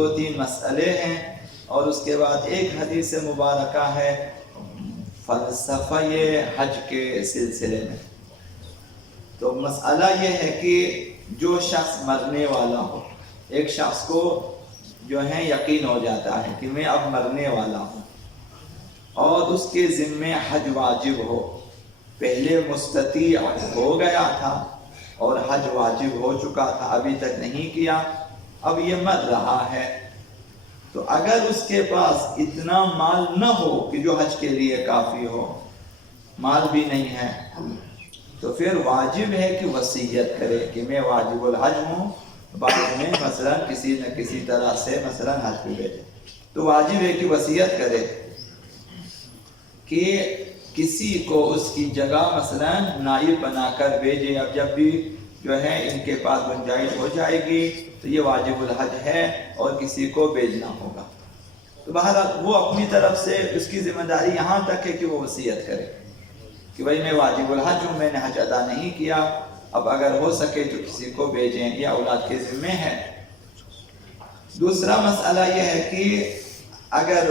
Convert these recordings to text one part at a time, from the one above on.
دو تین مسئلے ہیں اور اس کے بعد ایک حدیث مبارکہ ہے فلسفہ حج کے سلسلے میں۔ تو مسئلہ یہ ہے کہ جو شخص مرنے والا ہو، ایک شخص کو جو ہے یقین ہو جاتا ہے کہ میں اب مرنے والا ہوں اور اس کے ذمے حج واجب ہو، پہلے مستطیع ہو گیا تھا اور حج واجب ہو چکا تھا، ابھی تک نہیں کیا، اب یہ مر رہا ہے، تو اگر اس کے پاس اتنا مال نہ ہو کہ جو حج کے لیے کافی ہو، مال بھی نہیں ہے، تو پھر واجب ہے کہ وصیت کرے کہ میں واجب الحج ہوں، بعد میں مثلا کسی نہ کسی طرح سے مثلا حج پہ بھیجے، تو واجب ہے کہ وصیت کرے کہ کسی کو اس کی جگہ مثلا نائب بنا کر بھیجے۔ اب جب بھی جو ہے ان کے پاس گنجائش ہو جائے گی تو یہ واجب الحج ہے اور کسی کو بھیجنا ہوگا۔ تو بہرحال وہ اپنی طرف سے اس کی ذمہ داری یہاں تک ہے کہ وہ وصیت کرے کہ بھائی میں واجب الحج ہوں، میں نے حج ادا نہیں کیا، اب اگر ہو سکے تو کسی کو بھیجیں، یا اولاد کے ذمے ہے۔ دوسرا مسئلہ یہ ہے کہ اگر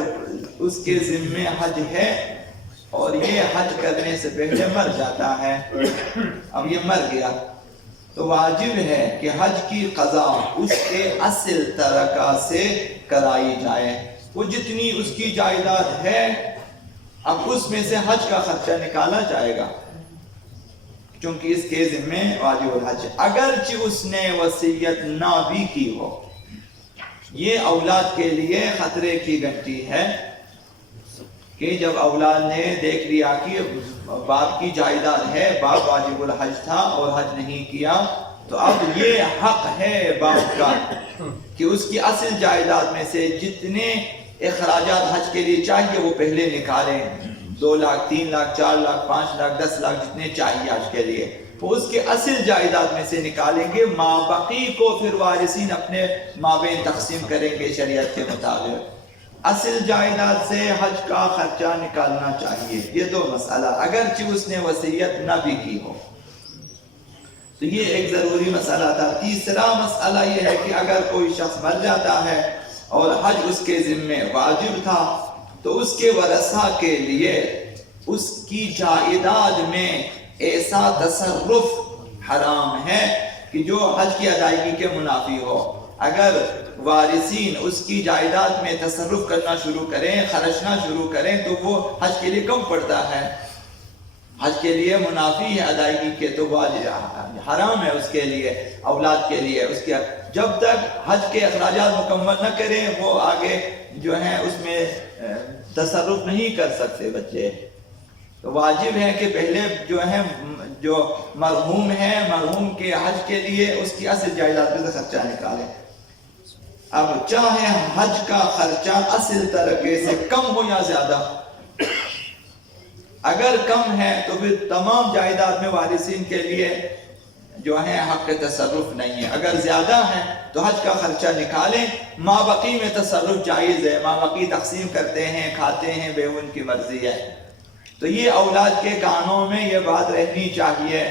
اس کے ذمے حج ہے اور یہ حج کرنے سے پہلے مر جاتا ہے، اب یہ مر گیا، تو واجب ہے کہ حج کی قضا اس کے اصل ترکہ سے کرائی جائے۔ وہ جتنی اس کی جائیداد ہے اب اس میں سے حج کا خرچہ نکالا جائے گا، چونکہ اس کے ذمہ واجب الحج ہے، اگرچہ اس نے وصیت نہ بھی کی ہو۔ یہ اولاد کے لیے خطرے کی گھنٹی ہے کہ جب اولاد نے دیکھ لیا کہ باپ کی جائیداد ہے، باپ واجب الحج تھا اور حج نہیں کیا، تو اب یہ حق ہے باپ کا کہ اس کی اصل جائیداد میں سے جتنے اخراجات حج کے لیے چاہیے وہ پہلے نکالیں، 2 لاکھ 3 لاکھ 4 لاکھ 5 لاکھ 10 لاکھ جتنے چاہیے حج کے لیے، وہ اس کے اصل جائیداد میں سے نکالیں گے، مابقی کو پھر وارثین اپنے مابین تقسیم کریں گے شریعت کے مطابق۔ اصل جائیداد سے حج کا خرچہ نکالنا چاہیے۔ یہ دو مسئلہ، اگرچہ اس نے وصیت نہ بھی کی ہو، تو یہ ایک ضروری مسئلہ تھا۔ تیسرا مسئلہ یہ ہے کہ اگر کوئی شخص مر جاتا ہے اور حج اس کے ذمے واجب تھا، تو اس کے ورثہ کے لیے اس کی جائیداد میں ایسا تصرف حرام ہے کہ جو حج کی ادائیگی کے منافی ہو۔ اگر وارثین اس کی جائیداد میں تصرف کرنا شروع کریں، خرچنا شروع کریں، تو وہ حج کے لیے کم پڑتا ہے، حج کے لیے منافی ہے ادائیگی کے، تو حرام ہے اس کے لیے، اولاد کے لیے۔ اس کے جب تک حج کے اخراجات مکمل نہ کریں وہ آگے جو ہے اس میں تصرف نہیں کر سکتے بچے۔ تو واجب ہے کہ پہلے جو مرحوم ہے، مرحوم کے حج کے لیے اس کی اصل جائیداد میں سے خرچہ نکالیں۔ اب چاہے حج کا خرچہ اصل ترکے سے کم ہو یا زیادہ، اگر کم ہے تو پھر تمام جائیداد میں وارثین کے لیے جو ہے حق تصرف نہیں ہے، اگر زیادہ ہے تو حج کا خرچہ نکالیں، مابقی میں تصرف جائز ہے، مابقی تقسیم کرتے ہیں، کھاتے ہیں، بے ان کی مرضی ہے۔ تو یہ اولاد کے کانوں میں یہ بات رہنی چاہیے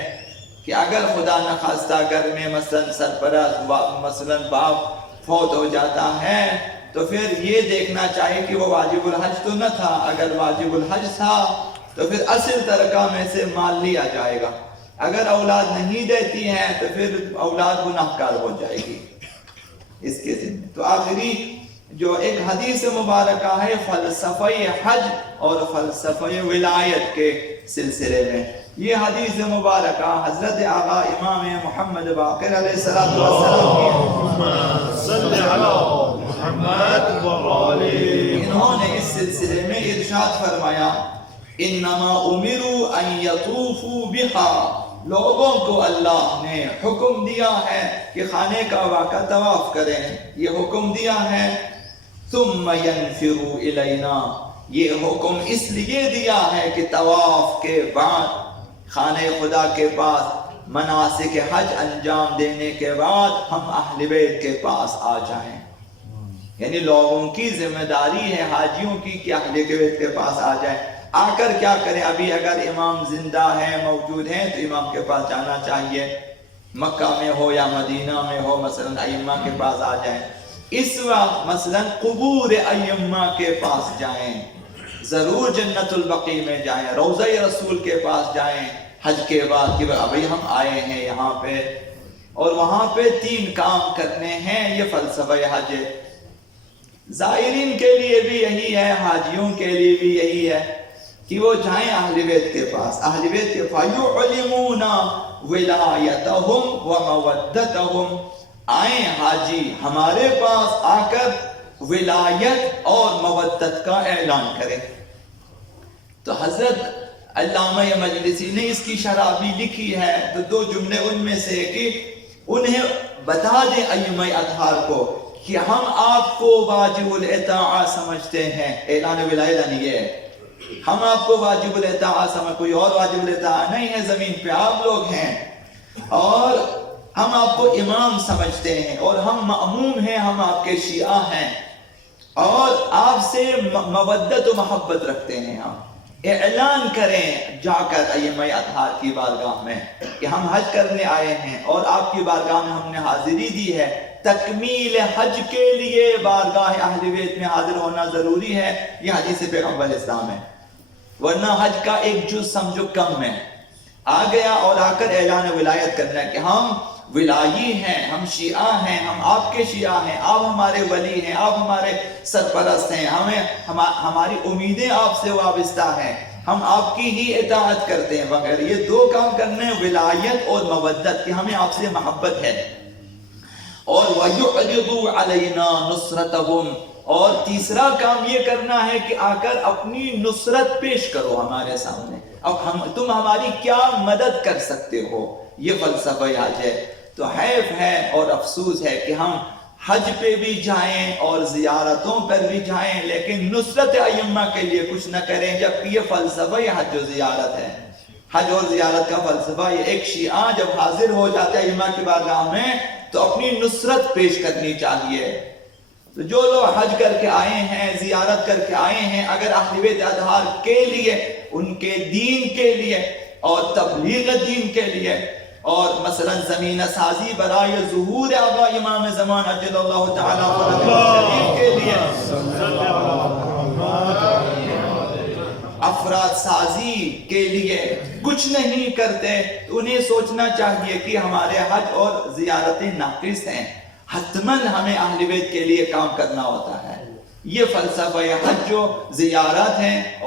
کہ اگر خدا نخواستہ گھر میں مثلا سرپرست مثلا باپ فوت ہو جاتا ہے تو پھر یہ دیکھنا چاہیے کہ وہ واجب الحج تو نہ تھا، اگر واجب الحج تھا تو پھر اصل ترکہ میں سے مال لیا جائے گا، اگر اولاد نہیں دیتی ہے تو پھر اولاد گناہگار ہو جائے گی اس کے ذمہ۔ تو آخری جو ایک حدیث مبارکہ ہے فلسفہ حج اور فلسفہ ولایت کے سلسلے میں، یہ حدیث مبارکہ حضرت آقا امام محمد باقر علیہ السلام انہوں نے اس سلسلے میں ارشاد فرمایا انما امروا ان یطوفوا بہا، لوگوں کو اللہ نے حکم دیا ہے کہ خانے کعبہ کا طواف کریں، یہ حکم دیا ہے، ثم ينفروا الینا، یہ حکم اس لیے دیا ہے کہ طواف کے بعد خانہ خدا کے پاس مناسک حج انجام دینے کے بعد ہم اہل بیت کے پاس آ جائیں، یعنی لوگوں کی ذمہ داری ہے حاجیوں کی کہ اہل بیت کے پاس آ جائیں۔ آ کر کیا کریں؟ ابھی اگر امام زندہ ہے، موجود ہیں، تو امام کے پاس جانا چاہیے، مکہ میں ہو یا مدینہ میں ہو، مثلا ائمہ کے پاس آ جائیں۔ اس وقت مثلا قبور ائمہ کے پاس جائیں، ضرور جنت البقیع میں جائیں، روضہ رسول کے پاس جائیں حج کے بعد کہ ابھی ہم آئے ہیں یہاں پہ، اور وہاں پہ 3 کام کرنے ہیں۔ یہ فلسفہ حج ہے۔ زائرین کے لیے بھی یہی ہے، حاجیوں کے لیے بھی یہی ہے کہ وہ جائیں اہل بیت کے پاس، اہل بیت کے فَيُعْلِمُونَ وِلَایَتَهُمْ وَمَوَدَّتَهُمْ، آئیں حاجی ہمارے پاس آ کر ولایت اور مودت کا اعلان کریں۔ تو حضرت علامہ مجلسی نے اس کی شرح بھی لکھی ہے، تو 2 جملے ان میں سے کہ انہیں بتا دیں ائمہ اطہار کو کہ ہم آپ کو واجب الاطاعت سمجھتے ہیں۔ اعلان ولایت نہیں ہے، ہم آپ کو واجب الاطاعت کوئی اور واجب الاطاعت نہیں ہے، زمین پہ آپ لوگ ہیں، اور ہم آپ کو امام سمجھتے ہیں، اور ہم مأموم ہیں، ہم آپ کے شیعہ ہیں، اور آپ سے مودت و محبت رکھتے ہیں۔ ہم اعلان کریں جا کر ائمہ اطہار کی بارگاہ میں کہ ہم حج کرنے آئے ہیں اور آپ کی بارگاہ میں ہم نے حاضری دی ہے۔ تکمیل حج کے لیے بارگاہ اہل بیت میں حاضر ہونا ضروری ہے، یہ حدیث پیغمبر اسلام ہے، ورنہ حج کا ایک جز سمجھو کم ہے۔ آ گیا اور آ کر اعلان ولایت کرنا ہے کہ ہم ولائی ہیں، ہم شیعہ ہیں، ہم آپ کے شیعہ ہیں، آپ ہمارے ولی ہیں، آپ ہمارے سرپرست ہیں، ہماری امیدیں آپ سے وابستہ ہیں، ہم آپ کی ہی اطاعت کرتے ہیں وغیرہ۔ یہ 2 کام کرنے ہیں، ولایت اور مودت، کہ ہمیں آپ سے محبت ہے۔ اور وَيُعْرِضُوا عَلَيْنَا نُصْرَتَهُمْ، اور تیسرا کام یہ کرنا ہے کہ آ کر اپنی نصرت پیش کرو ہمارے سامنے، اب تم ہماری کیا مدد کر سکتے ہو۔ یہ فلسفہ حج ہے۔ تو حیف ہے اور افسوس ہے کہ ہم حج پہ بھی جائیں اور زیارتوں پر بھی جائیں لیکن نصرت ائمہ کے لیے کچھ نہ کریں، جبکہ یہ فلسفہ حج و زیارت ہے۔ حج اور زیارت کا فلسفہ یہ ایک شیعہ جب حاضر ہو جاتے ہیں ائمہ کی بارگاہ میں تو اپنی نصرت پیش کرنی چاہیے۔ تو جو لوگ حج کر کے آئے ہیں، زیارت کر کے آئے ہیں، اگر اہل بیت اطہار کے لیے، ان کے دین کے لیے اور تبلیغ دین کے لیے اور مثلا زمینہ سازی برائے ظہور آبا امام زمان عجل اللہ تعالیٰ فرجہ کے لیے، افراد سازی کے لیے کچھ نہیں کرتے، تو انہیں سوچنا چاہیے کہ ہمارے حج اور زیارتیں ناقص ہیں، حتماً ہمیں اہل بیت کے لیے کام کرنا ہوتا ہے۔ یہ فلسفہ حج و زیارت ہیں اور